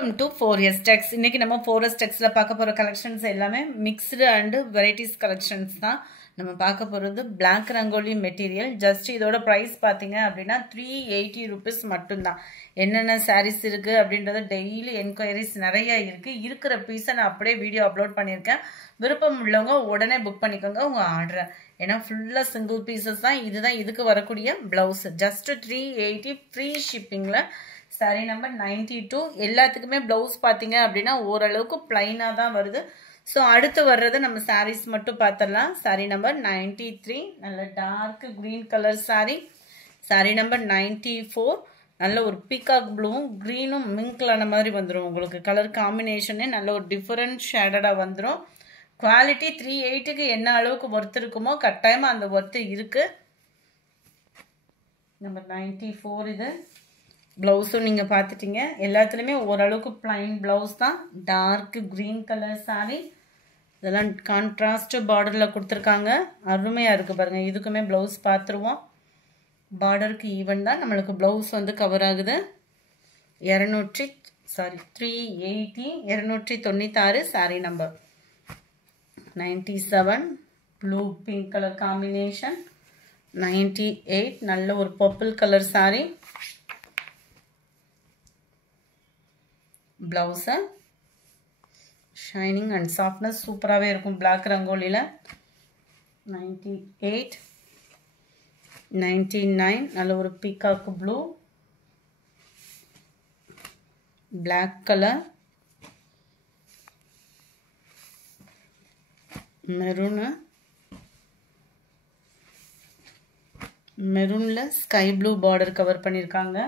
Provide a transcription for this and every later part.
Welcome to 4S Tex. இன்னைக்கு நம்ம 4S Texல பார்க்க போற collections எல்லாமே mixed and varieties collections தான். நம்ம பார்க்க போறது black rangoli material. Just இதோட price பாத்தீங்க அப்படினா 380 rupees மட்டும்தான். என்னென்ன sarees இருக்கு அப்படிங்கறது daily enquiries நிறைய இருக்கு. இருக்கிற பீஸை நான் அப்படியே வீடியோ அப்லோட் பண்ணிருக்கேன். விருப்பம் உள்ளவங்க உடனே புக் பண்ணிக்கோங்க உங்க ஆர்டரை. ஏன்னா ஃபுல்லா சிங்கிள் பீசஸ் தான். இதுதான் இதுக்கு வரக்கூடிய blouse. Just 380 free shippingல saree number 92 எல்லாத்துக்குமே blouse பாத்தீங்க அப்படினா ஓரளவுக்கு plain-ஆ தான் வருது. சோ அடுத்து வர்றது நம்ம sarees மட்டும் பார்த்தறலாம். saree number 93 நல்ல dark green color saree. saree number 94 நல்ல ஒரு peacock blue-ம் green-ம் மிங்க்லான மாதிரி வந்துரும். உங்களுக்கு கலர் காம்பினேஷனே நல்ல ஒரு டிஃபரண்ட் ஷேடடா வந்துரும். குவாலிட்டி 380 க்கு என்ன அளவுக்கு worth இருக்குமோ கட்டாயமா அந்த worth இருக்கு. number 94 இது blouse நீங்க பாத்துட்டீங்க. எல்லாத்துலயுமே ஓரளவுக்கு plain blouse தான். dark green color saree. இதெல்லாம் contrast borderல கொடுத்திருக்காங்க. அருமையா இருக்கு பாருங்க. இதுக்குமே blouse பாத்துருவோம். borderக்கு ஈவன் தான் நமக்கு blouse வந்து கவர் ஆகுது. 380 296 saree number 97 blue pink color combination 98 நல்ல ஒரு purple color saree blouse shining and softness சூப்பராவே இருக்கும் black ரங்கோலில 98 99 நல்ல ஒரு peacock blue black color மெரூன்ல sky blue border cover பண்ணிருக்காங்க.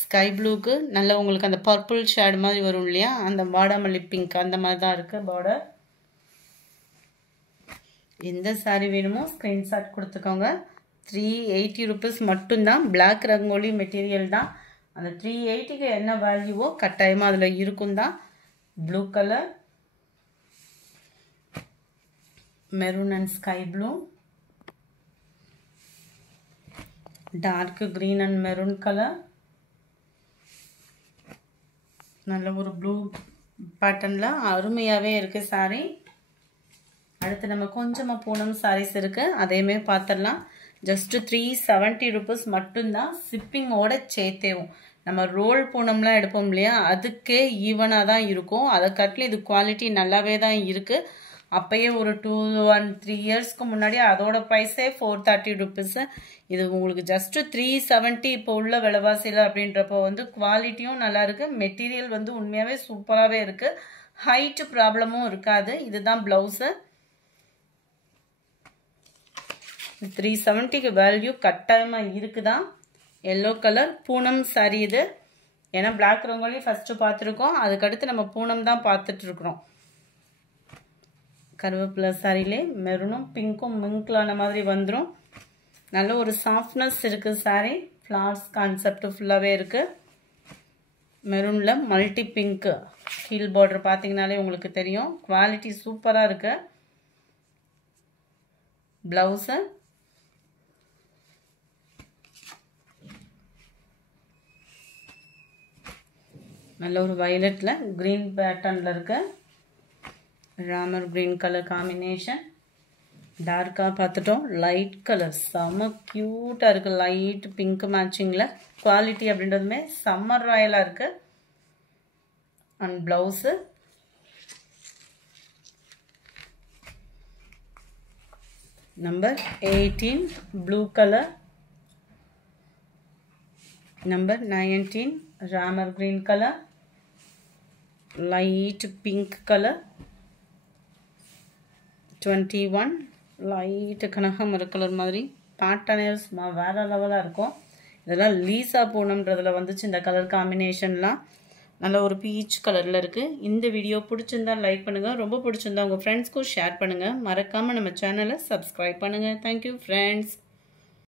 ஸ்கை ப்ளூக்கு நல்ல உங்களுக்கு அந்த பர்பிள் ஷேட் மாதிரி வரும் இல்லையா, அந்த வாடாமல்லி பிங்க் அந்த மாதிரி தான் இருக்கு பார்டர். எந்த saree வேணுமோ ஸ்கிரீன்ஷாட் கொடுத்துக்கோங்க. 380 rupees மட்டும்தான். black ரங்கோலி மெட்டீரியல் தான். அந்த 380க்கு என்ன வேல்யூவோ கட்டாயமா அதுல இருக்கும் தான். Blue colour maroon and sky blue dark green and maroon colour நல்ல ஒரு ப்ளூ பேட்டர்ன்ல அருமையாவே இருக்கு saree. அடுத்து நம்ம கொஞ்சமா பூனம் sarees இருக்கு. அதையுமே பார்த்தறலாம். just 370 rupees மட்டும்தான். shipping ஓட சேர்த்தேவும். நம்ம ரோல் பூனம்லாம் எடுப்போம் இல்லையா, அதுக்கே ஈவனா தான் இருக்கும். அத கட்ல இது குவாலிட்டி நல்லாவே தான் இருக்கு. அப்பயே ஒரு 2-3 இயர்ஸ்க்கு முன்னாடி அதோட பிரைஸே 430 rupees. இது உங்களுக்கு just 370 இப்போ உள்ள விலைவாசில அப்படின்றப்போ வந்து குவாலிட்டியும் நல்லா இருக்கு. மெட்டீரியல் வந்து உண்மையாவே சூப்பராவே இருக்கு. ஹைட் ப்ராப்ளமும் இருக்காது. இதுதான் blouse. 370க்கு வேல்யூ கட்டாயமா இருக்குதான். yellow கலர் பூனம் saree இது. ஏன்னா black ரங்கோலி ஃபர்ஸ்ட் பார்த்திருக்கோம். அதுக்கு அடுத்து நம்ம பூனம் தான் பார்த்துட்டு இருக்கோம். கருவேப்பிலை சாரிலே மெரூனும் பிங்க்கும் மிங்க்லான மாதிரி வந்துரும். நல்ல ஒரு சாஃப்ட்னஸ் இருக்கு saree. ஃப்ளவர்ஸ் கான்செப்ட் ஃபுல்லாவே இருக்கு. மெரூன்ல மல்டி பிங்க் ஹீல் பார்டர் பாத்தீங்கனாலே உங்களுக்கு தெரியும். குவாலிட்டி சூப்பரா இருக்கு. பிளவுஸ் நல்ல ஒரு வயலட்ல கிரீன் பேட்டர்ன்ல இருக்கு. ராமர் green color combination டார்க்கா பார்த்துட்டோம். லைட் கலர் செம கியூட்டா இருக்கு. லைட் பிங்க் மேட்சிங்ல குவாலிட்டி அப்படின்றதுமே சம்மர் ராயலா இருக்கு. And blouse number 18 blue colour number 19 ராமர் green colour light pink colour 21 light கனகாமர கலர் மாதிரி பேட்டர்ன்ஸ் வேற லெவலா இருக்கும். இதெல்லாம் லீசா பூனம்ன்றதுல வந்துச்சு இந்த கலர் காம்பினேஷன்லாம். நல்ல ஒரு பீச் கலர்ல இருக்கு. இந்த வீடியோ பிடிச்சிருந்தா லைக் பண்ணுங்க. ரொம்ப பிடிச்சிருந்தா உங்க ஃப்ரெண்ட்ஸ்க்கும் ஷேர் பண்ணுங்க. மறக்காம நம்ம சேனலை சப்ஸ்கிரைப் பண்ணுங்க. Thank you friends.